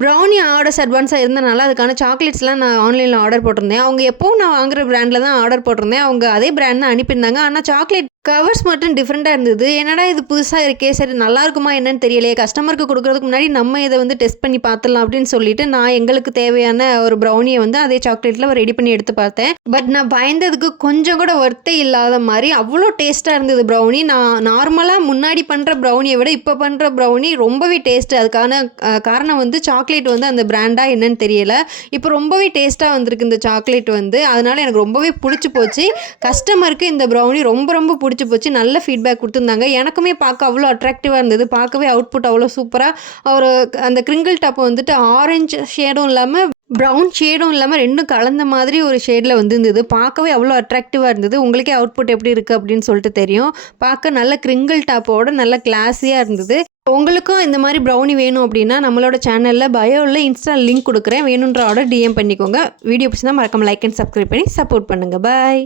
Brownie orders அட்வான்ஸாக இருந்தனால, அதுக்கான சாக்லேட்ஸ்லாம் நான் ஆன்லைன்ல ஆர்டர் போட்டிருந்தேன். அவங்க எப்பவும் நான் வாங்குற பிராண்ட்ல தான் ஆர்டர் போட்டிருந்தேன். அவங்க அதே பிராண்ட் தான் அனுப்பியிருந்தாங்க. ஆனா சாக்லேட் கவர்ஸ் மட்டும் டிஃப்ரெண்ட்டா இருந்தது. என்னடா இது புதுசா இருக்கே! சரி நல்லாருக்குமா என்னன்னு தெரியலையே! கஸ்டமருக்கு குடுக்குறதுக்கு முன்னாடி நம்ம இத வந்து டெஸ்ட் பண்ணி பார்த்துடலாம் அப்படின்னு சொல்லிட்டு, நான் எங்களுக்கு தேவையான ஒரு ப்ரௌனிய வந்து அதே சாக்லேட்ல ரெடி பண்ணி எடுத்து பார்த்தேன். பட் நான் பயந்ததுக்கு கொஞ்சம் கூட ஒர்த்தே இல்லாத மாரி அவ்ளோ டேஸ்ட்டா இருந்தது ப்ரௌனி. நான் நார்மலா முன்னாடி பண்ற ப்ரௌனிய விட இப்ப பண்ற ப்ரௌனி ரொம்பவே டேஸ்ட்டு. அதுக்கான காரணம் வந்து சாக்லேட் வந்து அந்த பிராண்டா என்னன்னு தெரியல. இப்போ ரொம்பவே டேஸ்ட்டா வந்திருக்கு இந்த சாக்லேட் வந்து. அதனால எனக்கு ரொம்பவே புடிச்சு போச்சு. கஸ்டமருக்கு இந்த ப்ரௌனி ரொம்ப ரொம்ப புடிச்சு போச்சு. நல்ல ஃபீட்பேக் குடுத்துருந்தாங்க. எனக்குமே பார்க்க அவ்ளோ அட்ராக்டிவா இருந்தது. பார்க்கவே அவுட்புட் அவ்ளோ சூப்பரா ஒரு அந்த கிரிங்கிள் டாப் வந்துட்டு ஆரஞ்சு ஷேடும் இல்லாம, ப்ரவுன் ஷேடும் இல்லாம 2ம் கலந்த மாதிரி ஒரு ஷேட்ல வந்திருந்தது. பார்க்கவே அவ்ளோ அட்ராக்டிவா இருந்தது. உங்களுக்கே அவுட்புட் எப்படி இருக்கு அப்படின்னு சொல்லிட்டு தெரியும். பார்க்க நல்ல கிரிங்கிள் டாப்போட நல்ல கிளாஸியா இருந்தது. உங்களுக்கும் இந்த மாரி ப்ரௌனி வேணும் அப்படின்னா, நம்மளோட சேனல்ல பயோல இன்ஸ்டா லிங்க் குடுக்குறேன். வேணுன்ற ஆர்டர் டிஎம் பண்ணிக்கோங்க. வீடியோ பிடிச்சிருந்தா மறக்காம லைக் அண்ட் சப்ஸ்கிரைப் பண்ணி சப்போர்ட் பண்ணுங்க. பாய்.